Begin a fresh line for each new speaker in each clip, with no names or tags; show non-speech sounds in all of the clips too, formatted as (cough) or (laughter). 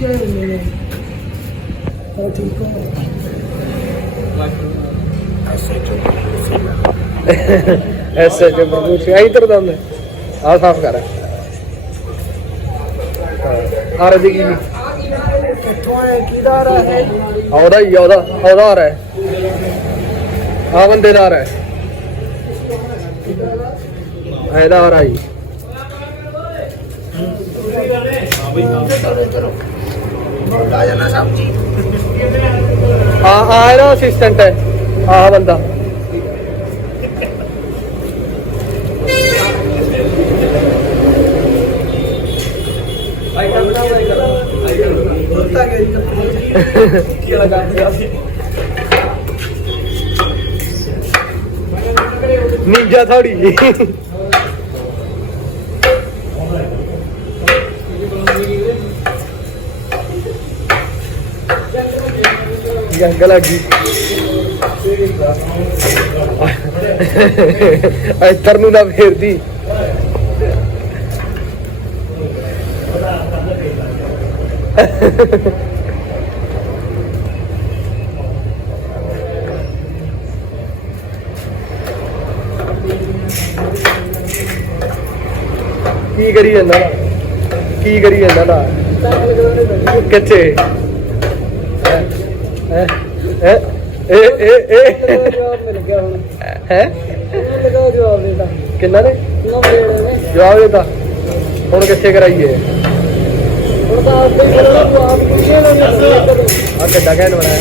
ਠੀਕ ਹੋ
ਐਸੇ ਜੋ ਬਰਬੂਚ ਆਈ ਤਰ ਦੰਦ ਆ ਸਾਫ਼ ਕਰ ਆ ਰਦੀ ਕੀ
ਕਿਹਦਾ ਆ ਹੈ
ਆਉਦਾ ਹੀ ਆਉਦਾ ਆਉਦਾ ਆ ਰਿਹਾ ਆ ਬੰਦੇ ਦਾ ਆ ਰਿਹਾ ਇਹਦਾ ਆ ਰਿਹਾ ਜੀ
ਆ ਜਾਣਾ ਸਬਜੀ
ਆ ਆ ਇਹਦਾ ਅਸਿਸਟੈਂਟ ਹੈ ਆਹ ਬੰਦਾ। (laughs)
ਤਾਂ ਗਈ ਕੱਪੜੇ ਕੀ ਲਗਾ
ਇੱਧਰ ਨੂੰ ਨਾ ਫੇਰਦੀ। ਕੀ ਕਰੀ ਜਾਂਦਾ? ਕੀ ਕਰੀ ਜਾਂਦਾ ਨਾ ਕੱਚੇ ਹੈ? ਹੈ ਇਹ ਇਹ ਇਹ।
ਜਵਾਬ ਮਿਲ ਗਿਆ ਹੁਣ
ਹੈ?
ਉਹਨਾਂ ਲਗਾ ਜਵਾਬ ਦੇਤਾ
ਕਿੰਨਾ ਨੇ
ਉਹਨਾਂ ਬੇੜੇ ਨੇ
ਜਵਾਬ ਦੇਤਾ। ਹੁਣ ਕਿੱਥੇ ਕਰਾਈਏ?
ਹੁਣ ਤਾਂ ਆਪੇ ਹੀ ਕਰਨਾ ਤੂੰ ਆਪ ਕਿਹਨੇ ਲੈਣੇ
ਆ ਕਿੱਡਾ ਕਹਿਣ ਬਣਾਇਆ।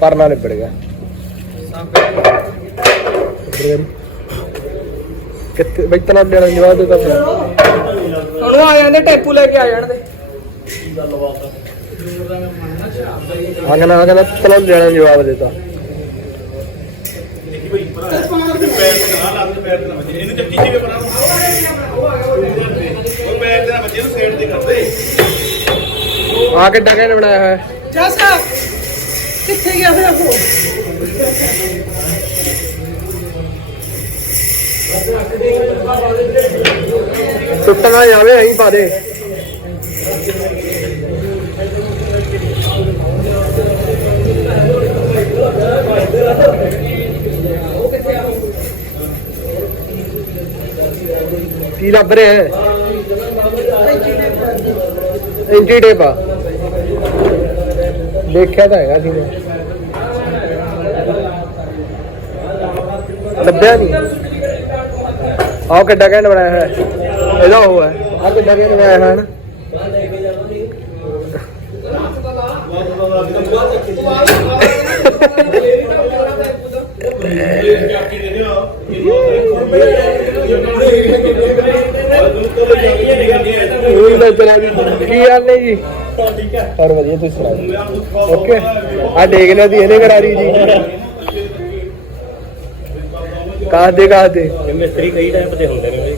ਪਰਨਾ ਨਿਬੜ ਗਿਆ। ਕਿੱਥੇ ਬੈਠਣਾ ਲੈਣਾ ਜਵਾਬ ਦੇ ਤਾਂ।
ਹੁਣ ਆ ਜਾਂਦੇ ਟੈਪੂ ਲੈ ਕੇ ਆ ਜਾਣ ਦੇ।
ਆਗਣਾ ਆਗਣਾ ਤਲਾ ਲੈਣਾ ਜਵਾਬ ਦੇਤਾ
ਇਹਨੂੰ ਜਦ ਖਿੱਚੀ ਕੇ ਉਹ ਤੇ ਨਾ ਬੱਚੇ ਨੂੰ ਸਾਈਡ ਤੇ ਕਰਦੇ
ਆ ਕਿੱਡਾ ਕਹਿਣ ਬਣਾਇਆ ਹੋਇਆ।
ਜਾ ਸਾਹਿਬ ਕਿੱਥੇ ਗਿਆ ਫਿਰ ਉਹ
ਟੁੱਟਣਾ ਜਾਵੇ ਅਸੀਂ ਪਾ ਦੇ। ਕੀ ਲੱਭ ਰਿਹਾ ਹੈ? ਇੰਚੀ ਟੇਪ ਆ। ਦੇਖਿਆ ਤਾਂ ਹੈਗਾ ਸੀ। ਮੈਂ ਲੱਭਿਆ ਨਹੀਂ ਆਹ ਕਿੱਡਾ ਘੈਂਟ ਬਣਾਇਆ ਹੋਇਆ। ਹੈ ਇਹਦਾ ਉਹ ਹੈ। ਆਹ ਕਿੱਡਾ ਘੈਂਟ ਬਣਾਇਆ ਹੋਇਆ ਹੈ ਨਾ।
ਚਾਕੀ ਦੇ ਦਿਓ
ਉਹੀ ਤਾਂ ਚਲਾ ਦੀ ਕੀ ਹਾਲ ਨੇ ਜੀ? ਹੋਰ ਵਧੀਆ ਤੁਸੀਂ ਸੁਣਾਓ। ਓਕੇ ਆ ਦੇਖ ਲਿਆ ਦੀ ਇਹਨੇ ਕਰਾਰੀ ਜੀ। ਕਾਹ ਦੇ ਕਾਹ ਦੇ
ਮਿਸਤਰੀ ਕਈ ਟਾਈਪ ਦੇ ਹੁੰਦੇ ਨੇ ਬਈ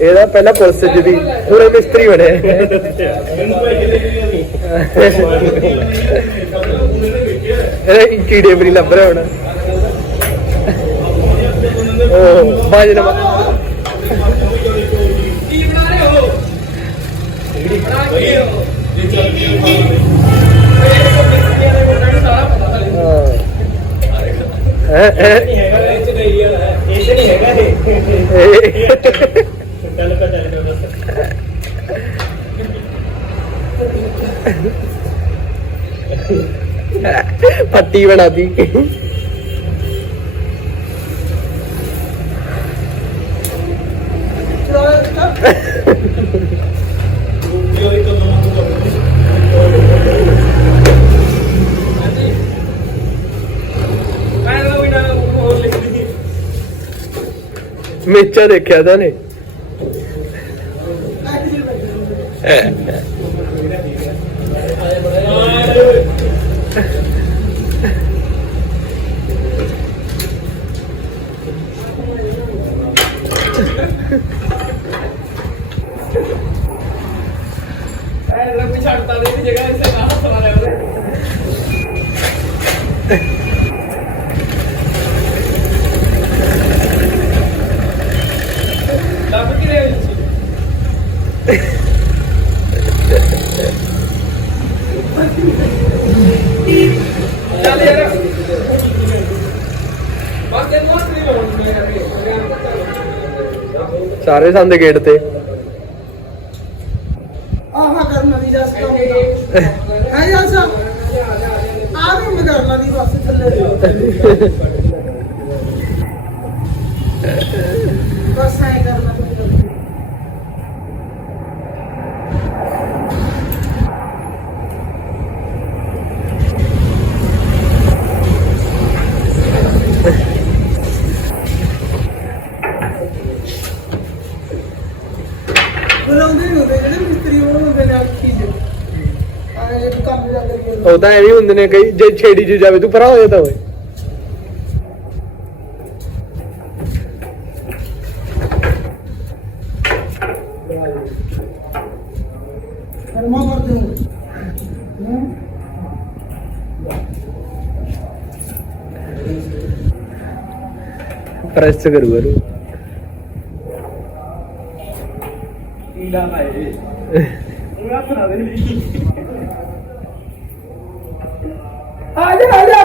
ਇਹਦਾ ਪਹਿਲਾਂ ਪੁਲਿਸ ਚ ਦੀ ਪੂਰੇ ਮਿਸਤਰੀ ਬਣੇ। ਇਹਦਾ ਇੰਚੀ ਡੇਬ ਨਹੀਂ ਲੱਭ ਰਿਹਾ ਹੁਣ। ਉਹ ਬਾਜ ਹਾਂ ਹੈ
ਇਹ ਚ ਗਈ ਆ ਇਹ ਚ ਨਹੀਂ ਹੈਗਾ ਇਹ ਚੱਲ ਪਾ ਚੱਲ ਪਾ
ਪੱਟੀ ਬਣਾਦੀ ਮੇਚਾ ਦੇਖਿਆ ਤਾਂ ਨੇ
ਛੱਡਤਾ ਦੇ ਦੀ ਜਗ੍ਹਾ ਇਸੇ ਨਾਲ ਹੱਥ ਮਾਰਿਆ ਉਹਦੇ ਲੱਭ ਕੇ ਰਿਹਾ ਜੀ ਚੱਲ ਯਾਰ ਬਾਕੀ ਨੂੰ ਹੱਥ ਨਹੀਂ ਲਾਉਣ ਮੈਂ ਯਾਰ
ਸਾਰੇ ਸੰਦ ਗੇਟ ਤੇ।
ਆਹਾ ਕਰਨਾ ਦੀ ਜਸ ਕੰਮ ਹੈ ਜਸ ਆ ਵੀ ਕਰਨਾ ਦੀ ਬਸ ਥੱਲੇ ਬਸ ਐ ਕਰਨਾ ਦੀ ਬੁਲਾਉਂਦੇ ਨਹੀਂ ਹੁੰਦੇ ਜਿਹੜੇ ਮਿਸਤਰੀ ਉਹ ਹੁੰਦੇ ਨੇ ਅੱਖੀ ਚ ਜੇ ਕੰਮ ਜਾ ਕਰੀਏ
ਉਹ ਤਾਂ ਐਵੇਂ ਹੁੰਦੇ ਨੇ ਕਈ ਜੇ ਛੇੜੀ ਚ ਜਾਵੇ ਤੂੰ ਪਰਾਂ ਹੋ ਜਾਂਦਾ ਓਏ।
ਕਰਮਾ ਕਰਦੇ ਹੋ।
ਪ੍ਰੈਸ ਕਰੂਗਾ ਨੂੰ
ਈਲਾ ਭਾਈ ਉਹ ਹੱਥ ਨਾ ਦੇ ਦੀ
ਆ ਜਾ